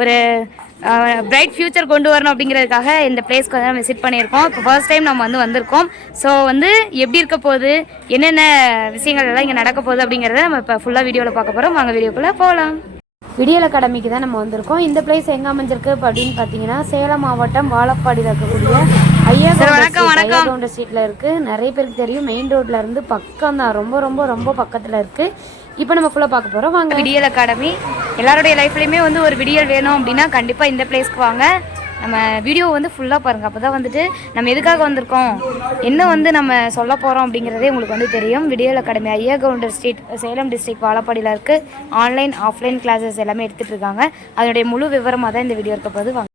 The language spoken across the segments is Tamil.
ஒரு பிரைட் ஃபியூச்சர் கொண்டு வரணும் அப்படிங்கிறதுக்காக இந்த பிளேஸ்க்கு வந்து நம்ம விசிட் பண்ணியிருக்கோம். இப்போ ஃபர்ஸ்ட் டைம் நம்ம வந்து வந்திருக்கோம். ஸோ வந்து எப்படி இருக்க போகுது? என்னென்ன விஷயங்கள் எல்லாம் இங்கே நடக்க போகுது அப்படிங்கிறத நம்ம இப்போ ஃபுல்லாக வீடியோவில் பார்க்க போகிறோம் வாங்க வீடியோக்குள்ளே போகலாம் விடியல் அகாடமிக்கு தான் நம்ம வந்திருக்கோம். இந்த பிளேஸ் எங்க அமைஞ்சிருக்கு அப்படின்னு பாத்தீங்கன்னா சேலம் மாவட்டம் வாழப்பாடியில் இருக்கக்கூடிய ஐயா சார், வணக்கம், வணக்கம். கவுண்டர் ஸ்ட்ரீட்ல இருக்கு. நிறைய பேருக்கு தெரியும். மெயின் ரோட்ல இருந்து பக்கம் தான் ரொம்ப ரொம்ப ரொம்ப பக்கத்துல இருக்கு. இப்போ நம்ம ஃபுல்லாக பார்க்க போகிறோம் வாங்க. விடியல் அகாடமி. எல்லாருடைய லைஃப்லையுமே வந்து ஒரு விடியல் வேணும் அப்படின்னா கண்டிப்பாக இந்த பிளேஸ்க்கு வாங்க. நம்ம வீடியோ வந்து ஃபுல்லாக பாருங்கள் அப்போ தான் வந்துட்டு நம்ம எதுக்காக வந்திருக்கோம்? என்ன வந்து நம்ம சொல்ல போகிறோம் அப்படிங்கிறதே உங்களுக்கு வந்து தெரியும். விடியல் அகாடமி ஐயா கவுண்டர் ஸ்ட்ரீட் சேலம் டிஸ்ட்ரிக்ட் வாழப்பாடியில் இருக்குது ஆன்லைன் ஆஃப்லைன் கிளாஸஸ் எல்லாமே எடுத்துகிட்டு இருக்காங்க. அதனுடைய முழு விவரமாக தான் இந்த வீடியோ இருக்க போது வாங்க.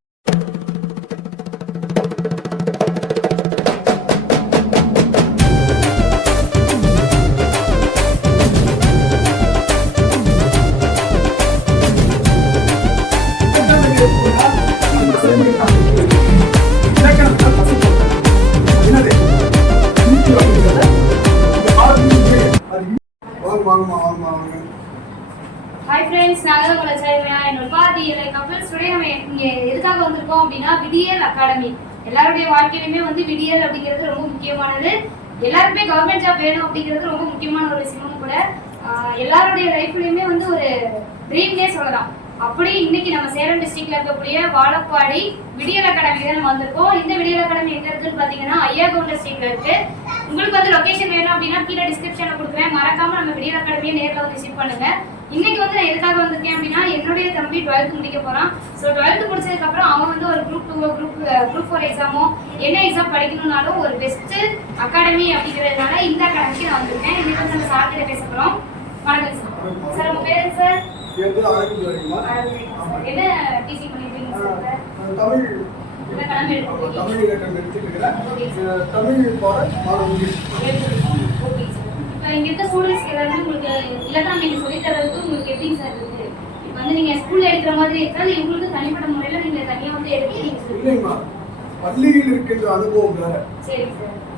அப்படின்னா விடியல் அகாடமி. எல்லாருடைய வாழ்க்கையிலுமே வந்து விடியல் அப்படிங்கிறது ரொம்ப முக்கியமானது. எல்லாருமே கவர்மெண்ட் ஜாப் வேணும் அப்படிங்கிறது ரொம்ப முக்கியமான ஒரு விஷயமும் கூட எல்லாருடைய லைஃப்லயுமே வந்து ஒரு ட்ரீம்னே சொல்லலாம். அப்படி இன்னைக்கு நம்ம சேலம் டிஸ்ட்ரிக்ட்ல இருக்கக்கூடிய வாழப்பாடி விடியல் அகாடமி தான் நம்ம வந்திருக்கோம். இந்த விடியல் அகாடமி எங்க இருக்குன்னு பாத்தீங்கன்னா ஐயா கவுண்டர் ஸ்ட்ரீட்ல இருக்கு. உங்களுக்கு வந்து லொகேஷன் வேணும் அப்படின்னா கீழே டிஸ்கிரிப்ஷன்ல கொடுக்குறேன். மறக்காம நம்ம விடியல் அகாடமியை நேரில் வந்து விசிட் பண்ணுங்க. இன்னைக்கு வந்து நான் எதுக்காக வந்திருக்கேன் அப்படின்னா என்னுடைய தம்பி டுவெல்த் முடிக்க போறான். ஸோ டுவெல்த் முடிச்சதுக்கு அப்புறம் அவன் வந்து ஒரு group two group group four எக்ஸாமோ என்ன எக்ஸாம் படிக்கணும்னாலும் ஒரு பெஸ்ட் அகாடமி அப்படிங்கிறதுனால இந்த அகாடமிக்கு நான் வந்திருக்கேன். இன்னைக்கு வந்து நம்ம சார் கிட்ட பேச போறோம். வணக்கம் சார் சார் உங்க பேரு சார். என்ன டீச்சிங் பண்ணிருக்கீங்க சார் தமிழ் தமிழ் தமிழ் பாட பாடம் இங்கிலீஷ் ஓகே சார் இப்போ இங்க இருக்க ஸ்டூடெண்ட்ஸ் எல்லாருமே உங்களுக்கு இலக்கணம் நீங்க சொல்லி தரதுக்கு உங்களுக்கு எப்படிங்க சார் இருக்கு? இப்போ வந்து நீங்க ஸ்கூல்ல எடுக்கிற மாதிரி இருக்காது உங்களுக்கு தனிப்பட்ட முறையில நீங்க தனியா வந்து இல்லைங்கம்மா பள்ளியில் இருக்கின்ற அனுபவம் வேற.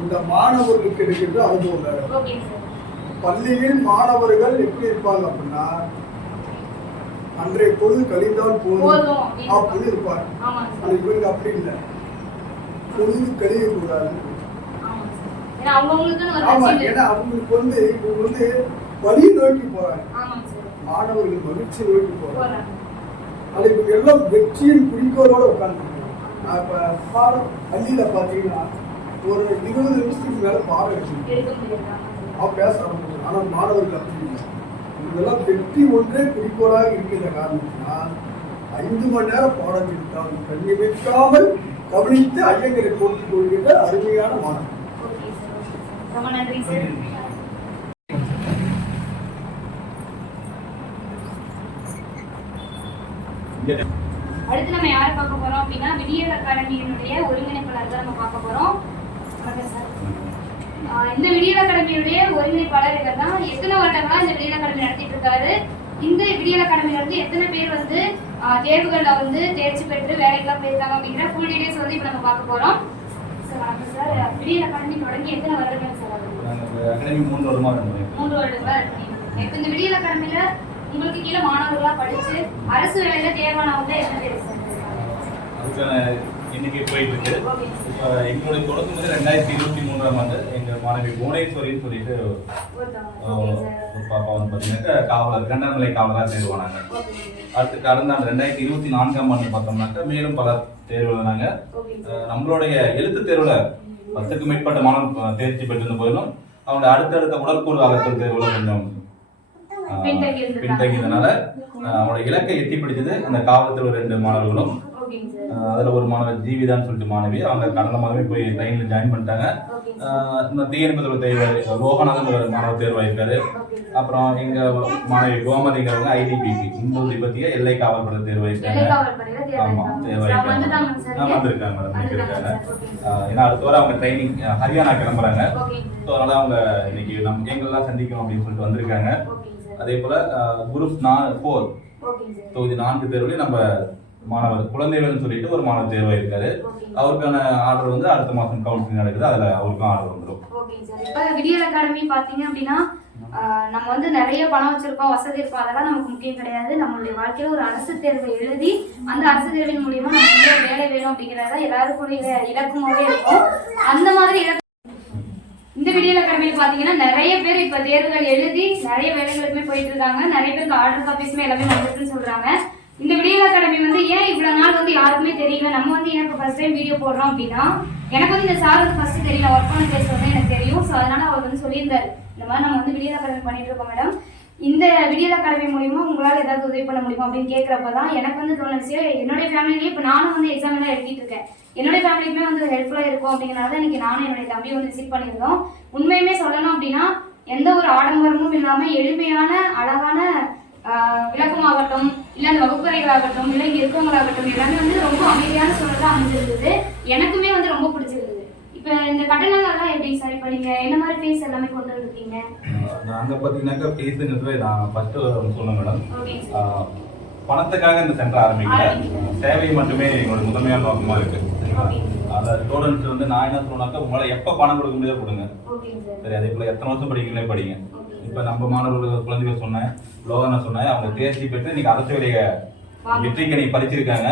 இந்த மாணவர்களுக்கு இருக்கின்ற அனுபவம் வேற. பள்ளியில் மாணவர்கள் எப்படி இருப்பாங்க அப்படின்னா அன்றைய பொழுது கழிந்தால் போதும். அப்படின்னு இருப்பாங்க. இவங்க அப்படி இல்லை. பொழுது கழியக்கூடாது. ஏன்னா. அவங்களுக்கு வந்து இவங்க வந்து வழி நோக்கி போறாங்க. மாணவர்கள் மகிழ்ச்சி நோக்கி போறாங்க. அது இவங்க எல்லாம் வெற்றியின் குறிக்கோளோட உட்கார்ந்துருக்காங்க. நான் இப்ப பள்ளியில பாத்தீங்கன்னா ஒரு இருபது நிமிஷத்துக்கு மேல பாடம் எடுத்து எடுக்க முடியாது. ஆமாங்க சார். அவன் பேச ஆரம்பிச்சு ஆனா மாணவர்கள் அப்படி இல்லை. இவங்கெல்லாம் வெற்றி ஒன்றே குறிக்கோளாக இருக்கின்ற காரணத்தினால் ஐந்து மணி நேரம் பாடம் எடுத்தால் கண்ணியமிக்காமல் கவனித்து ஐயங்களை போட்டுக் கொள்கின்ற அருமையான சார் ரொம்ப நன்றி சார் அடுத்து நம்ம யாரை பார்க்க போறோம் அப்படின்னா விடியல் அகாடமியினுடைய ஒருங்கிணைப்பாளர் தான் நம்ம பார்க்க போறோம். வணக்கம் சார் ஆஹ் இந்த விடியல் அகாடமியுடைய ஒருங்கிணைப்பாளர் இவர் தான். எத்தனை வருடங்களா இந்த விடியல் அகாடமி நடத்திட்டு இருக்காரு? இந்த விடியல் அகாடமியில வந்து எத்தனை பேர் வந்து ஆஹ் தேர்வுகள்ல வந்து தேர்ச்சி பெற்று வேலைக்கெல்லாம் போயிருக்காங்க அப்படிங்கிற ஃபுல் டீடைல்ஸ் வந்து இப்போ நம்ம பார்க்க போறோம். அகாடமி மூன்று இருந்தோம் மூன்று வருடங்களா? இருக்கு இப்போ இந்த விடியல் அகாடமியில உங்களுக்கு கீழே மாணவர்களா படிச்சு அரசு வேலையில தேர்வானவங்க எத்தனை பேர் சார்? அதுக்கான எண்ணிக்கை போயிட்டு இருக்கு. இப்போ எங்களுடைய தொடக்கம் வந்து ரெண்டாயிரத்தி இருபத்தி மூன்றாம் ஆண்டு எங்கள் மாணவி புவனேஸ்வரின்னு சொல்லிட்டு பாப்பா வந்து பார்த்தீங்கன்னாக்கா காவலர் இரண்டாம் நிலை காவலராக தேர்வானாங்க. அடுத்து கடந்த ஆண்டு ரெண்டாயிரத்தி இருபத்தி நான்காம் ஆண்டு பார்த்தோம்னாக்கா மேலும் பலர் தேர்வு எழுதினாங்க நம்மளுடைய எழுத்து தேர்வுல பத்துக்கும் மேற்பட்ட மாணவர்கள் தேர்ச்சி பெற்றிருந்த போதிலும் அவங்களுடைய அடுத்தடுத்த உடற்கூறு அளத்தல் தேர்வுல கொஞ்சம். பின்தங்கியதுனால அவங்களோட இலக்கை எட்டி பிடிச்சது அந்த காவலத்தில் ஒரு ரெண்டு மாணவர்களும். அதுல ஒரு மாணவர் ஜீவிதான்னு சொல்லிட்டு மாணவி அவங்க கடந்த மாதமே போய் ட்ரெயினில் ஜாயின் பண்ணிட்டாங்க. இந்த தீயணைப்பு தேர்வு ரோகநாதன் ஒரு மாணவர் தேர்வாயிருக்காரு அப்புறம் எங்க மாணவி கோமதிங்கிறவங்க ஐடிபிபி இந்து திபத்திய எல்லை காவல்பட தேர்வாயிருக்காங்க ஆமா தேர்வாயிருக்காங்க வந்திருக்காங்க மேடம் இருக்காங்க. ஏன்னா அடுத்த வாரம் அவங்க ட்ரைனிங் ஹரியானா கிளம்புறாங்க. ஸோ அதனால அவங்க இன்னைக்கு நம்ம எங்கெல்லாம் சந்திக்கணும் அப்படின்னு சொல்லிட்டு வந்திருக்காங்க. அதே போல குரூப் நான் ஃபோர் தொகுதி நான்கு தேர்வுலையும் நம்ம மாணவர் குழந்தைகள்னு சொல்லிட்டு ஒரு மாணவர் தேர்வாயிருக்காரு. அவருக்கான ஆர்டர் வந்து அடுத்த மாதம் கவுன்சிலிங் நடக்குது. அதில் அவருக்கும் ஆர்டர் வந்துடும் சார். இப்போ விடியல் அகாடமி பார்த்தீங்க அப்படின்னா நம்ம வந்து நிறைய பணம் வச்சிருக்கோம் வசதி இருப்போம் அதெல்லாம் நமக்கு முக்கியம் கிடையாது. நம்மளுடைய வாழ்க்கையில ஒரு அரசு தேர்வை எழுதி அந்த அரசு தேர்வின் மூலியமா நம்ம வேலை வேணும் அப்படிங்கிறத எல்லாருக்குடைய இலக்குமாவே இருக்கும். அந்த மாதிரி இந்த விடியல் அகாடமியில் பாத்தீங்கன்னா நிறைய பேர் இப்ப தேர்வுகள் எழுதி நிறைய வேலைகளுக்குமே போயிட்டு இருக்காங்க. நிறைய பேருக்கு ஆர்டர் காப்பீஸ்மே எல்லாமே வந்துருக்குன்னு சொல்றாங்க. இந்த விடியல் அகாடமி வந்து ஏன் இவ்வளவு நாள் வந்து யாருக்குமே தெரியல? நம்ம வந்து ஏன் இப்போ ஃபர்ஸ்ட் டைம் வீடியோ போடுறோம் அப்படின்னா எனக்கு வந்து இந்த சார் வந்து ஃபர்ஸ்ட் தெரியல. ஒர்க் பண்ண பிளேஸ் வந்து எனக்கு தெரியும். ஸோ அதனால அவர் வந்து சொல்லியிருந்தாரு. இந்த மாதிரி நம்ம வந்து விடியல் அகாடமி பண்ணிட்டு இருக்கோம் மேடம் இந்த விடியல் அகாடமி மூலியமா உங்களால் ஏதாவது உதவி பண்ண முடியுமா அப்படின்னு கேட்குறப்ப தான் எனக்கு வந்து தோணுச்சு. என்னுடைய ஃபேமிலிலேயே இப்போ நானும் வந்து எக்ஸாம் எல்லாம் எழுதிட்டு இருக்கேன். என்னுடைய ஃபேமிலிக்குமே வந்து ஹெல்ப்ஃபுல்லாக இருக்கும் அப்படிங்கிறனால தான் இன்னைக்கு நானும் என்னுடைய தம்பி வந்து விசிட் பண்ணியிருந்தோம். உண்மையுமே சொல்லணும் அப்படின்னா எந்த ஒரு ஆடம்பரமும் இல்லாமல் எளிமையான அழகான விளக்கமாகட்டும் இல்ல அந்த வகுப்பறைகளாகட்டும் இல்ல இங்க இருக்கவங்களாகட்டும் எல்லாமே வந்து ரொம்ப அமைதியான சூழலா அமைஞ்சிருந்தது. எனக்குமே வந்து ரொம்ப பிடிச்சிருந்தது. இப்ப இந்த கட்டணங்கள்லாம் எப்படி சார்? இப்ப நீங்க என்ன மாதிரி ஃபீஸ் எல்லாமே கொண்டு வந்திருக்கீங்க? நாங்க பாத்தீங்கன்னாக்கா ஃபீஸுங்கிறது நான் ஃபர்ஸ்ட் சொன்னேன் மேடம் பணத்துக்காக இந்த சென்டர் ஆரம்பிக்கல. சேவை மட்டுமே எங்களோட முதன்மையான நோக்கமா இருக்கு. அந்த ஸ்டூடெண்ட்ஸ் வந்து நான் என்ன சொல்லுவேன்னாக்கா உங்களால எப்ப பணம் கொடுக்க முடியாது கொடுங்க. சார் அதே போல எத்தனை வருஷம் படிக்கிறீங்களே படிங்க. இப்ப நம்ம மாணவர்கள் குழந்தைகள் சொன்னேன் லோகனா சொன்னேன் அவங்க தேர்ச்சி பெற்று இன்னைக்கு அரசு வேலைய வாங்க. வெற்றிக்கு நீ படிச்சிருக்காங்க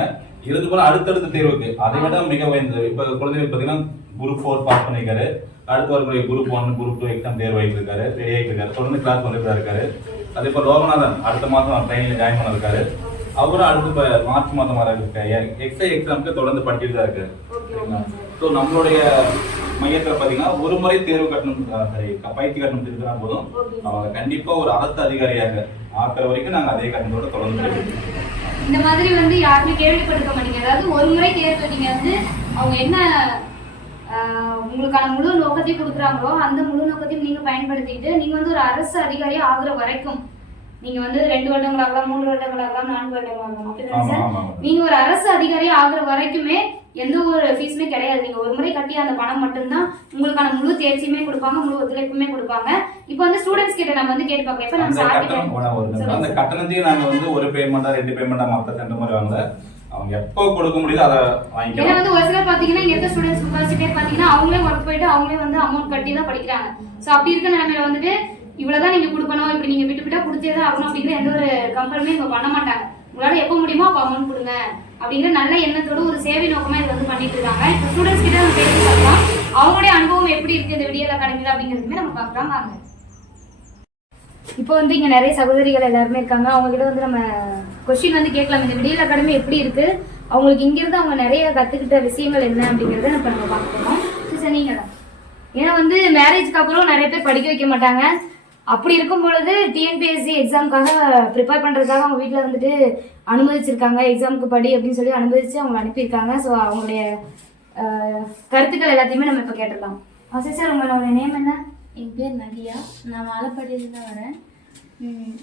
இருந்து போல அடுத்தடுத்த தேர்வுக்கு. அதை விட மிக உயர்ந்தது. இப்ப குழந்தைகள் பாத்தீங்கன்னா குரூப் ஃபோர் பாஸ் பண்ணிருக்காரு அடுத்து வரக்கூடிய group one group two exam தேர்வு ஆகிட்டு இருக்காரு ரெடி ஆகிட்டு இருக்காரு தொடர்ந்து கிளாஸ் வந்துட்டு தான் இருக்காரு. அதே போல லோகநாதன் அடுத்த மாதம் ட்ரைனிங் ஜாயின் பண்ண இருக்காரு அவரும் அடுத்து இப்ப மார்ச் மாதம் வர இருக்காரு எக்ஸை எக்ஸாமுக்கு தொடர்ந்து படிச்சுட்டு தான் இருக்காரு. ஸோ நம்மளுடைய மையத்துல பாத்தீங்கன்னா ஒரு முறை தேர்வு கட்டணம் சரி பயிற்சி கட்டணம் திருத்தினா போதும். அவங்க கண்டிப்பா ஒரு அரசு அதிகாரியாக ஆக்கிற வரைக்கும் நாங்க அதே கட்டணத்தோட தொடர்ந்து. இந்த மாதிரி வந்து யாருமே கேள்விப்பட்டிருக்க மாட்டீங்க அதாவது ஒரு முறை தேர்வு நீங்க வந்து அவங்க என்ன உங்களுக்கான முழு நோக்கத்தையும் கொடுக்குறாங்களோ அந்த முழு நோக்கத்தையும் நீங்க பயன்படுத்திட்டு நீங்க வந்து ஒரு அரசு அதிகாரியா ஆகுற வரைக்கும் நீங்க வந்து ரெண்டு வருடங்களாகலாம் மூணு வருடங்களாகலாம் நான்கு வருடங்களாகலாம் அப்படிதானே ஆமா சார் ஆமா ஆமா. நீங்க ஒரு அரசு அதிகாரியா ஆகுற வரைக்குமே எந்த ஒரு ஃபீஸுமே கிடையாது. நீங்க ஒரு முறை கட்டி அந்த பணம் மட்டும்தான் உங்களுக்கான முழு தேர்ச்சியுமே கொடுப்பாங்க முழு ஒத்துழைப்புமே கொடுப்பாங்க. இப்போ வந்து ஸ்டூடெண்ட்ஸ் கிட்ட நம்ம வந்து கேட்டு பார்க்கலாம். இப்ப நம்ம சார். அந்த கட்டணத்தையும் நாங்க வந்து ஒரு பேமெண்டா ரெண்டு பேமெண்டா மத்த சென்டர் மாதிரி வாங்கல அவங்க எப்போ கொடுக்க முடியுதோ அதை ஏன்னா வாங்கிக்கலாம் வந்து ஒரு சிலர் பாத்தீங்கன்னா இங்க இருக்க ஸ்டூடெண்ட்ஸ் முக்கால்வாசி பேர் பாத்தீங்கன்னா அவங்களே ஒர்க் போயிட்டு அவங்களே வந்து அமௌண்ட் கட்டி தான் படிக்கிறாங்க. சோ அப்படி இருக்க நிலைமையில வந்துட்டு இவ்வளவுதான் நீங்க கொடுக்கணும் இப்படி நீங்க விட்டு விட்டா கொடுத்தே தான் ஆகணும் அப்படிங்கிற எந்த ஒரு கம்பெனியுமே இவங்க பண்ண மாட்டாங்க. உங்களால எப்ப முடியுமோ அப்ப அமௌண்ட் கொடுங்க. அப்படிங்கிற நல்ல எண்ணத்தோட ஒரு சேவை நோக்கமாக இது வந்து பண்ணிட்டு இருக்காங்க. இப்போ ஸ்டூடெண்ட்ஸ் கிட்ட நம்ம பேசி பார்க்கலாம். அவங்களுடைய அனுபவம் எப்படி இருக்கு இந்த விடியல் அகாடமியில் அப்படிங்கிறதுமே நம்ம பார்க்கலாம். வாங்க. இப்போ வந்து இங்கே நிறைய சகோதரிகள் எல்லாருமே இருக்காங்க. அவங்க கிட்ட வந்து நம்ம கொஸ்டின் வந்து கேட்கலாம். இந்த விடியல் அகாடமி எப்படி இருக்கு? அவங்களுக்கு இங்கிருந்து அவங்க நிறைய கத்துக்கிட்ட விஷயங்கள் என்ன அப்படிங்கிறத இப்ப நம்ம பார்க்கணும் சார் நீங்க தான். ஏன்னா வந்து மேரேஜ்க்கு அப்புறம் நிறைய பேர் படிக்க வைக்க மாட்டாங்க. அப்படி இருக்கும் பொழுது டிஎன்பிஎஸ்சி எக்ஸாமுக்காக ப்ரிப்பேர் பண்ணுறதுக்காக அவங்க வீட்டில் வந்துட்டு அனுமதிச்சிருக்காங்க எக்ஸாமுக்கு படி அப்படின்னு சொல்லி அனுமதிச்சு அவங்க அனுப்பியிருக்காங்க. ஸோ அவங்களுடைய கருத்துக்கள் எல்லாத்தையுமே நம்ம இப்போ கேட்டுடலாம் சரி சார் உங்களோட நேம் என்ன? என் பேர் நதியா. நான் வாழப்பாடியில தான் வரேன்.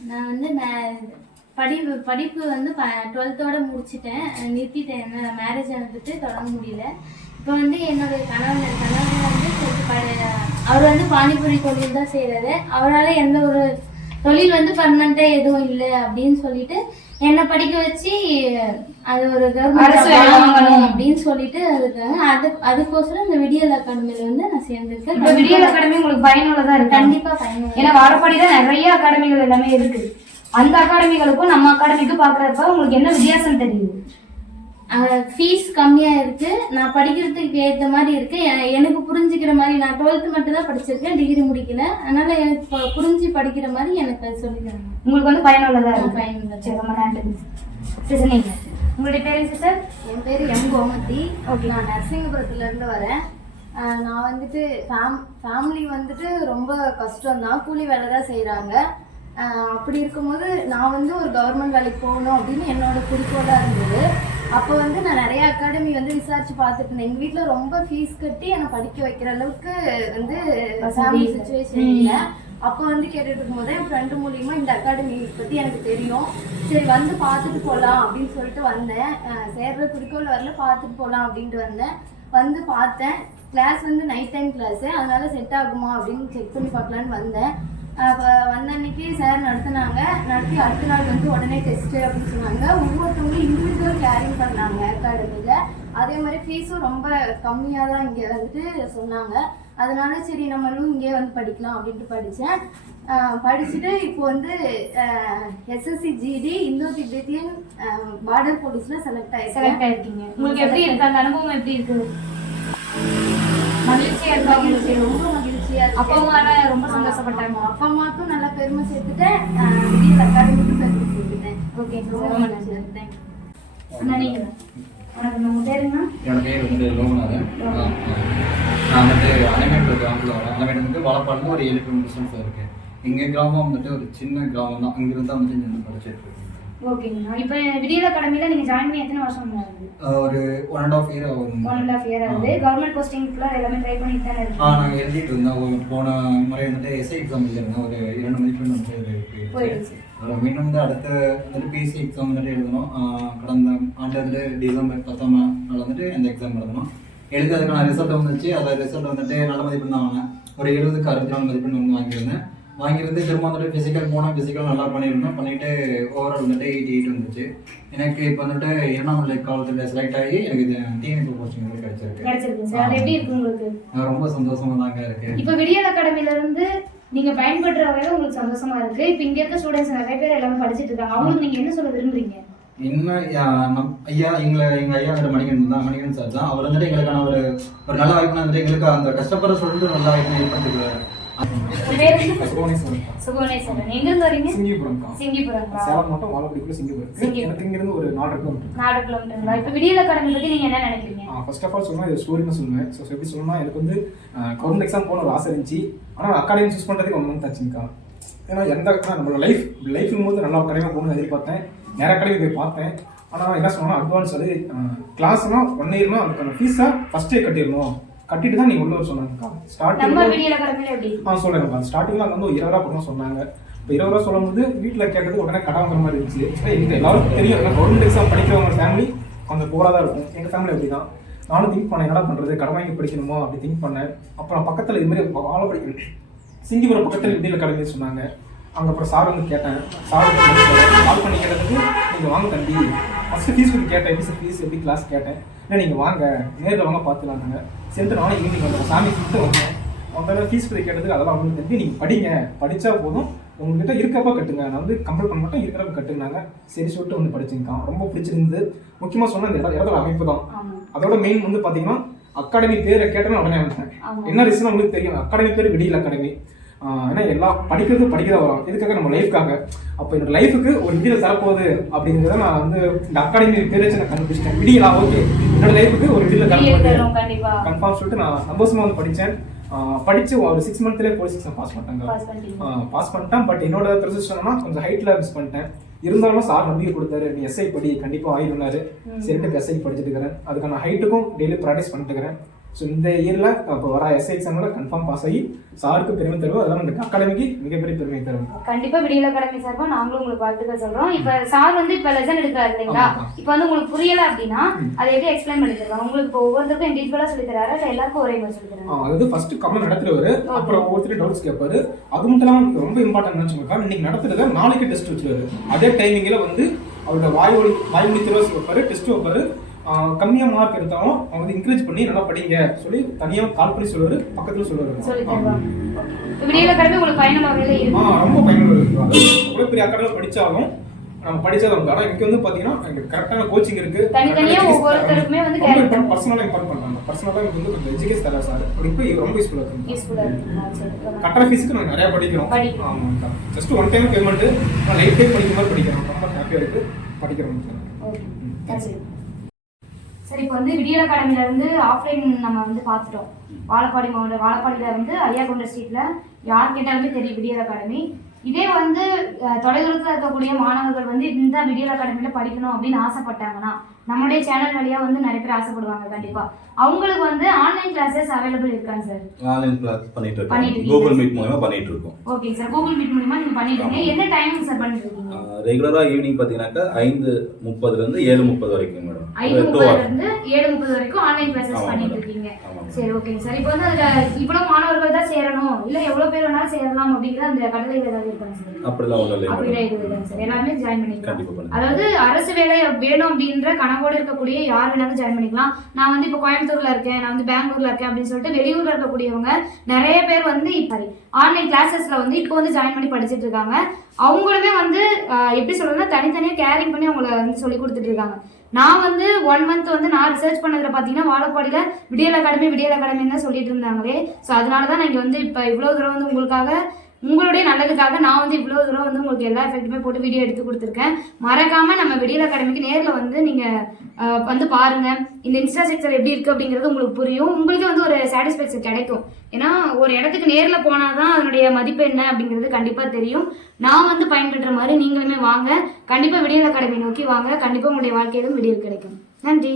நான் வந்து மே- படிப்பு படிப்பு வந்து ப டுவெல்த்தோடு முடிச்சிட்டேன். நிறுத்திட்டேன். என்ன மேரேஜ் ஆனதுட்டு தொடங்க முடியல. இப்போ வந்து என்னோட கணவன் கணவன் வந்து கொஞ்சம் ப அவர் வந்து பானிபூரி தொழில் தான் செய்கிறாரு அவரால் எந்த ஒரு தொழில் வந்து பர்மனெண்ட்டாக எதுவும் இல்லை அப்படின்னு சொல்லிட்டு என்னை படிக்க வச்சு அது ஒரு கவர்மெண்ட். அப்படின்னு சொல்லிட்டு அதுக்காக அது அதுக்கோசரம் இந்த விடியல் அகாடமியில் வந்து நான் சேர்ந்திருக்கேன். இப்போ விடியல் அகாடமி உங்களுக்கு பயனுள்ளதா இருக்கு? கண்டிப்பா பயனுள்ள ஏன்னா வாரப்பாடி தான் நிறைய அகாடமிகள் எல்லாமே இருக்கு அந்த அகாடமிகளுக்கும் நம்ம அகாடமிக்கும் பாக்குறப்ப உங்களுக்கு என்ன வித்தியாசம் தெரியுது ஃபீஸ் கம்மியா இருக்கு. நான் படிக்கிறதுக்கு ஏத்த மாதிரி இருக்கு. எ- எனக்கு புரிஞ்சுக்கிற மாதிரி நான் டுவெல்த் மட்டும் தான் படிச்சிருக்கேன். டிகிரி முடிக்கல. அதனால எனக்கு புரிஞ்சு படிக்கிற மாதிரி எனக்கு அது சொல்லி தராங்க. உங்களுக்கு வந்து பயனுள்ளதா இருக்கு. பயனுள்ளதா. ரொம்ப நன்றி சரி நீங்க. உங்களுடைய பேரு சார் என் பேர் எம். கோமதி. Okay. நான் நரசிங்கபுரத்துல இருந்து வரேன். நான் வந்துட்டு ஃபேம் ஃபேமிலி வந்துட்டு ரொம்ப கஷ்டம் தான் கூலி வேலை தான் செய்கிறாங்க அப்படி இருக்கும்போது நான் வந்து ஒரு கவர்மெண்ட் வேலைக்கு போகணும் அப்படின்னு என்னோட குறிக்கோளாக இருந்தது. அப்போ வந்து நான் நிறைய அகாடமி வந்து விசாரிச்சு பார்த்துட்டு இருந்தேன் எங்கள் வீட்டில் ரொம்ப ஃபீஸ் கட்டி என்னை படிக்க வைக்கிற அளவுக்கு வந்து ஃபேமிலி சுச்சுவேஷன் இல்லை. அப்போ வந்து கேட்டுட்டு இருக்கும்போது என் ஃப்ரெண்டு மூலியமா இந்த அகாடமி பற்றி எனக்கு தெரியும். சரி வந்து பார்த்துட்டு போகலாம் அப்படின்னு சொல்லிட்டு வந்தேன். சேர்ற குறிக்கோள் வரல பார்த்துட்டு போகலாம் அப்படின்ட்டு வந்தேன். வந்து பார்த்தேன். கிளாஸ் வந்து நைட் டைம் கிளாஸு அதனால செட் ஆகுமா அப்படின்னு செக் பண்ணி பார்க்கலான்னு வந்தேன். அப்போ வந்த அன்னைக்கு சார் நடத்துனாங்க. நடத்தி அடுத்த நாள் வந்து உடனே டெஸ்ட்டு அப்படின்னு சொன்னாங்க. ஒவ்வொருத்தவங்களும் இண்டிவிஜுவல் கேரிங் பண்ணாங்க அகாடமியில் அதே மாதிரி ஃபீஸும் ரொம்ப கம்மியாக தான் இங்கே வந்துட்டு சொன்னாங்க. அதனால சரி நம்மளும் இங்கே வந்து படிக்கலாம் அப்படின்ட்டு படித்தேன் படிச்சுட்டு இப்போ வந்து SSC GD Indo Tibetan border போலீஸில் செலக்ட் ஆயிருக்கேன் செலக்ட் ஆயிருக்கீங்க உங்களுக்கு எப்படி இருக்கு? அந்த அனுபவம் எப்படி இருக்கு? மகிழ்ச்சியா இருக்கா உங்களுக்கு? ரொம்ப மகிழ்ச்சியா இருக்கு. அப்பா அம்மா எல்லாம் ரொம்ப சந்தோஷப்பட்டாங்க. அப்பா அம்மாவுக்கும் நல்லா பெருமை சேர்த்துட்டேன் பெருமை ஓகே ரொம்ப நன்றி. வணக்கம் என்னோட பேர் வந்து லோகநாதன். நான் கிராமத்தில் வரேன் வந்து வளப்பாடுன்னு ஒரு ஏழு கிலோமீட்டர் டிஸ்டன்ஸில் இருக்கு. எங்கள் கிராமம் வந்துட்டு ஒரு சின்ன கிராமம் தான் அங்கிருந்து தான் இங்கே படிச்சுட்டு இருக்கேன். ஓகேங்கண்ணா. இப்போ விடியல் அகாடமியில் நீங்கள் ஜாயின் பண்ணி எத்தனை வருஷம் ஆகுது ஆ, ஒரு ஒன் அண்ட் ஆஃப் இயர் ஆகும் ஒன் அண்ட் ஆஃப் இயர் ஆகுது. கவர்மெண்ட் போஸ்டிங் ஃபுல்லாக எல்லாமே ட்ரை பண்ணிட்டு தானே ஆ இருக்கீங்க நாங்கள் எழுதிட்டு இருந்தோம். ஒரு போன முறை வந்துட்டு எஸ்ஐ எக்ஸாம் எழுதிருந்தோம் ஒரு இரண்டு மதிப்பெண் வந்து போயிடுச்சு. அப்புறம் மீண்டும் வந்து அடுத்த வந்துட்டு பிஎஸ்சி எக்ஸாம் வந்துட்டு எழுதணும். ஆ, கடந்த ஆண்டு வந்துட்டு டிசம்பர் பத்தாம் நாள் வந்துட்டு அந்த எக்ஸாம் எழுதணும். எழுதி அதுக்கான ரிசல்ட் வந்துச்சு. அந்த ரிசல்ட் வந்துட்டு நல்ல மதிப்பெண் தான் வாங்கினேன். ஒரு எழுபதுக்கு அறுபத்தி நாலு மதிப்பெண் வந்து வாங்கியிருந்தேன். வாங்கியிருந்து திரும்ப வந்துட்டு ஃபிசிக்கல் போனால் ஃபிசிக்கல் நல்லா பண்ணியிருந்தேன் பண்ணிட்டு ஓவரால் வந்துட்டு எயிட்டி எயிட் வந்துச்சு. எனக்கு இப்போ வந்துட்டு இரண்டாம் நிலை காலத்தில் செலக்ட் ஆகி எனக்கு இது டிஎன்பி போஸ்டிங் வந்து கிடைச்சிருக்கு. ரொம்ப சந்தோஷமா தாங்க இருக்கு. இப்போ விடியல் அகாடமில இருந்து நீங்க பயன்படுற வகையில உங்களுக்கு சந்தோஷமா இருக்கு. இப்போ இங்க இருக்க ஸ்டூடெண்ட்ஸ் நிறைய பேர் எல்லாமே படிச்சிட்டு இருக்காங்க. அவங்களுக்கு நீங்க என்ன சொல்ல விரும்புறீங்க? இன்னும் ஐயா எங்களை எங்க ஐயா வந்து மணிகண்டன் தான் மணிகண்டன் சார் தான். அவர் வந்துட்டு எங்களுக்கான ஒரு ஒரு நல்ல வாய்ப்பு வந்துட்டு எங்களுக்கு அந்த கஷ்டப்படுற சொல்லிட்டு நல்ல வாய்ப்பு ஏற்படுத்திக்கிறாரு? சுகுணேஸ்வரன். வரீங்க? சிங்கிபுரங்களா சேலம் மட்டும் வாழப்படிக்குள்ள சிங்கிபுரம். சிங்கிபுரம். இங்கிருந்து ஒரு நாலு கிலோமீட்டர். நாலு கிலோமீட்டருங்களா? இப்போ விடியல் அகாடமி பத்தி நீங்க என்ன நினைக்கிறீங்க? ஃபர்ஸ்ட் ஆஃப் ஆல் சொன்னா இது ஸ்டோரின்னு சொல்லுவேன். ஸோ எப்படி சொல்லணும்னா எனக்கு வந்து கவர்மெண்ட் எக்ஸாம் போன ஒரு ஆசை இருந்துச்சு. ஆனால் அகாடமி சூஸ் பண்ணுறதுக்கு ஒன் மந்த் ஆச்சுங்கக்கா ஏன்னா எந்த நம்மளோட லைஃப் லைஃப்னும் போது நல்லா அகாடமி போகணும்னு எதிர்பார்த்தேன். நிறைய அகாடமி போய் பார்த்தேன். ஆனால் என்ன சொன்னா அட்வான்ஸ் அது கிளாஸ்னா ஒன் இயர்னா அதுக்கான ஃபீஸை ஃபஸ்ட்டே கட்டிடணும். கட்டிட்டு தான் நீங்கள் உள்ள வர சொன்னாங்கக்கா நம்ம ஸ்டார்டிங் ஆ சொல்லுங்க ஸ்டார்டிங்ல வந்து ஒரு இருபது ரூபா பக்கம் சொன்னாங்க. இப்போ இருபது ரூபா சொல்லும்போது வீட்டில் கேட்டது உடனே கடாங்கிற மாதிரி இருந்துச்சு. எங்க எல்லாருக்கும் தெரியும். ஏன்னா கவர்மெண்ட் எக்ஸாம் படிக்கிறவங்க ஃபேமிலி கொஞ்சம் போராக தான் இருக்கும். எங்கள் ஃபேமிலி அப்படி தான் நானும் திங்க் பண்ணேன் என்னடா பண்ணுறது கடன் வாங்கி படிக்கணுமோ? அப்படி திங்க் பண்ணேன். அப்புறம் பக்கத்தில் இது மாதிரி வாழ படிக்கணும் சிங்கிபுரம் பக்கத்தில் விடியல் அகாடமி சொன்னாங்க. அங்கே அப்புறம் சார் வந்து கேட்டேன். சார் கால் பண்ணி கேட்டதுக்கு நீங்கள் வாங்க தம்பி. ஃபஸ்ட்டு ஃபீஸ் வந்து கேட்டேன். எப்படி சார் ஃபீஸ் எப்படி கிளாஸ் கேட்டேன்? இல்லை நீங்கள் வாங்க. நேரில் வாங்க பார்த்துலாங்க சேர்ந்து நானும் ஈவினிங் வந்தேன் சாமி கூப்பிட்டு வந்தேன் அவங்க ஃபீஸ் பற்றி கேட்டதுக்கு அதெல்லாம் ஒன்றும் தெரிஞ்சு நீங்கள் படிங்க. படித்தா போதும். உங்ககிட்ட இருக்கப்ப கட்டுங்க. நான் வந்து கம்பல் பண்ண மாட்டேன் இருக்கிறப்ப கட்டுனாங்க சரி சொல்லிட்டு வந்து படிச்சுருக்கான். ரொம்ப பிடிச்சிருந்து முக்கியமாக சொன்ன இடம் இடத்துல அமைப்பு தான். அதோட மெயின் வந்து பார்த்தீங்கன்னா அகாடமி பேரை கேட்டேன்னு உடனே வந்துட்டேன். என்ன ரீசன் உங்களுக்கு தெரியும். அகாடமி பேர் விடியல் அகாடமி ஏன்னா எல்லா படிக்கிறது படிக்க தான் வரும். இதுக்காக நம்ம லைஃப்காக அப்போ என்னோட லைஃபுக்கு ஒரு விடியல் தரப்போகுது அப்படிங்கிறத நான் வந்து இந்த அகாடமி பேரை நான் கண்டுபிடிச்சிட்டேன். விடியலா ஓகே என்னோட லைஃபுக்கு ஒரு விடியல் தரப்போகுது கன்ஃபார்ம் சொல்லிட்டு நான் சந்தோஷமா வந்து படித்தேன் படித்து ஒரு சிக்ஸ் மந்த்லேயே போலீஸ் எக்ஸாம் பாஸ் பண்ணிட்டேங்க. பாஸ் பண்ணிட்டேன். பட் என்னோட பிரசிஸ்டன்னா கொஞ்சம் ஹைட்டில் மிஸ் பண்ணிட்டேன். இருந்தாலும் சார் நம்பிக்கை கொடுத்தாரு. நீ எஸ்ஐ படி கண்டிப்பாக ஆயிருந்தாரு சரிட்டு எஸ்ஐ படிச்சுட்டு இருக்கிறேன். அதுக்கான ஹைட்டுக்கும் டெய்லி ப்ராக்டிஸ் பண்ணிட்டு இருக்கிறேன். ஸோ இந்த இயரில் இப்போ வர எஸ்ஐ எக்ஸாமில் கன்ஃபார்ம் பாஸ் ஆகி சாருக்கு பெருமை தருவோம். அதெல்லாம் இந்த அகாடமிக்கு மிகப்பெரிய பெருமை தரும். கண்டிப்பா விடியல் அகாடமி சார்பா நாங்களும் உங்களுக்கு வாழ்த்துக்கள் சொல்றோம். இப்ப சார் வந்து இப்ப லெசன் எடுக்கிறாரு இல்லைங்களா. இப்ப வந்து உங்களுக்கு புரியல அப்படின்னா அதை எப்படி எக்ஸ்பிளைன் பண்ணி தருவாங்க? உங்களுக்கு இப்போ ஒவ்வொருத்தருக்கும் இண்டிவிஜுவலா சொல்லி தராரா? இல்ல எல்லாருக்கும் ஒரே மாதிரி சொல்லி தராங்க அதாவது ஃபர்ஸ்ட் கம்மன் நடத்துறவர் அப்புறம் ஒவ்வொருத்தரும் டவுட்ஸ் கேட்பாரு. அது மட்டும் இல்லாமல் ரொம்ப இம்பார்ட்டன் வச்சுக்கோங்க இன்னைக்கு நடத்துறத நாளைக்கு டெஸ்ட் வச்சுருவாரு. அதே டைமிங்கில் வந்து அவரோட வாய்மொழி வாய்மொழி திறவசி வைப்பாரு டெஸ்ட் வைப்பாரு. கம்மியாக மார்க் எடுத்தாலும் அவங்க வந்து என்கரேஜ் பண்ணி நல்லா படிங்க. சொல்லி தனியாக கால் பண்ணி சொல்லுவாரு. பக்கத்தில் சொல்லி சொல்லுவாரு ரொம்ப பயனுள்ள இருக்கு. அதாவது எவ்வளோ பெரிய அக்காடமில் படித்தாலும் நம்ம படிச்சது உண்டு. ஆனால் இங்கே வந்து பார்த்தீங்கன்னா எனக்கு கரெக்டான கோச்சிங் இருக்கு. பர்சனலாக இம்பார்ட் பண்ணுறாங்க பர்சனலாக எனக்கு வந்து கொஞ்சம் எஜுகேஷன் தரா சார் இப்போ ரொம்ப யூஸ்ஃபுல்லாக இருக்கு. யூஸ்ஃபுல்லா இருக்குங்களா சரி. ரொம்ப கட்டுற ஃபீஸுக்கு நாங்கள் நிறையா படிக்கிறோம். ஆமாங்கக்கா ஜஸ்ட் ஒன் டைம் பேமெண்ட் நான் லைஃப் டைம் படிக்கிற மாதிரி படிக்கிறோம். ரொம்ப ஹாப்பியாக இருக்கு. படிக்கிறோம் ஓகே சரி சார் இப்போ வந்து விடியல் அகாடமில இருந்து ஆஃப்லைன் நம்ம வந்து பார்த்துட்டோம் வாழப்பாடி மாவட்டம் வாழப்பாடியில் வந்து ஐயா கொண்ட ஸ்ட்ரீட்ல யார் கேட்டாலுமே தெரியும் விடியல் அகாடமி. இதே வந்து தொலைதூரத்தில் இருக்கக்கூடிய மாணவர்கள் வந்து இந்த விடியல் அகாடமியில் படிக்கணும் அப்படின்னு ஆசைப்பட்டாங்கன்னா நம்மளுடைய சேனல் வழியா வந்து நிறைய பேர் ஆசைப்படுவாங்க கண்டிப்பா. அவங்களுக்கு வந்து ஆன்லைன் கிளாஸஸ் அவைலபிள் இருக்காங்க சார் ஆன்லைன் கிளாஸ் பண்ணிட்டு இருக்கோம். கூகுள் மீட் மூலமா பண்ணிட்டு இருக்கோம். ஓகே சார் கூகுள் மீட் மூலியமா நீங்க பண்ணிட்டு இருக்கீங்க. என்ன டைமிங் சார் பண்ணிட்டு இருக்கீங்க ரெகுலராக ஈவினிங் பார்த்தீங்கன்னாக்கா ஐந்து முப்பதுலேருந்து ஏழு முப்பது வரைக்கும் மேடம். ஐந்து முப்பதுல இருந்து ஏழு முப்பது வரைக்கும் ஆன்லைன் கிளாஸஸ் பண்ணிட்டு. இருக்கீங்க. சரி ஓகேங்க சார் இப்போ வந்து அதுல இவ்வளவு மாணவர்கள் தான் சேரணும். இல்ல எவ்வளவு பேர் வேணாலும் சேரலாம் அப்படிங்கிற அந்த கட்டளை ஏதாவது இருக்காங்க சார் அப்படிலாம் ஒன்றும் இல்லை அப்படிலாம் எதுவும் இல்லைங்க சார் எல்லாருமே ஜாயின் பண்ணிக்கலாம். அதாவது அரசு வேலை வேணும் அப்படின்ற கனவோடு இருக்கக்கூடிய யார் வேணாலும் ஜாயின் பண்ணிக்கலாம். நான் வந்து இப்போ கோயம்புத்தூர்ல இருக்கேன். நான் வந்து பெங்களூர்ல இருக்கேன் அப்படின்னு சொல்லிட்டு வெளியூர்ல இருக்கக்கூடியவங்க நிறைய பேர் வந்து சாரி ஆன்லைன் கிளாஸஸ்ல வந்து இப்போ வந்து ஜாயின் பண்ணி படிச்சுட்டு இருக்காங்க. அவங்களுமே வந்து எப்படி சொல்கிறதுனா தனித்தனியாக கேரிங் பண்ணி அவங்கள வந்து சொல்லி கொடுத்துட்டு இருக்காங்க. நான் வந்து ஒன் மந்த் வந்து நான் ரிசர்ச் பண்ணதுல பார்த்தீங்கன்னா வாழப்பாடியில் விடியல் அகாடமி விடியல் அகாடமின்னு தான் சொல்லிட்டு இருந்தாங்களே. ஸோ அதனால தான் நான் இங்கே வந்து இப்போ இவ்வளோ தூரம் வந்து உங்களுக்காக உங்களுடைய நல்லதுக்காக நான் வந்து இவ்வளோ தூரம் வந்து உங்களுக்கு எல்லா எஃபெக்ட்டுமே போட்டு வீடியோ எடுத்து கொடுத்துருக்கேன். மறக்காமல் நம்ம விடியல் அகாடமிக்கு நேரில் வந்து நீங்கள் வந்து பாருங்கள் இந்த இன்ஸ்டா எப்படி இருக்குது அப்படிங்கிறது உங்களுக்கு புரியும். உங்களுக்கு வந்து ஒரு சாட்டிஸ்ஃபேக்ஷன் கிடைக்கும். ஏன்னா ஒரு இடத்துக்கு நேரில் போனால் தான் அதனுடைய மதிப்பு என்ன அப்படிங்கிறது கண்டிப்பாக தெரியும். நான் வந்து பயன்படுற மாதிரி நீங்களுமே வாங்க. கண்டிப்பாக விடியல் அகாடமி நோக்கி வாங்க. கண்டிப்பாக உங்களுடைய வாழ்க்கையிலும் விடியல் கிடைக்கும். நன்றி.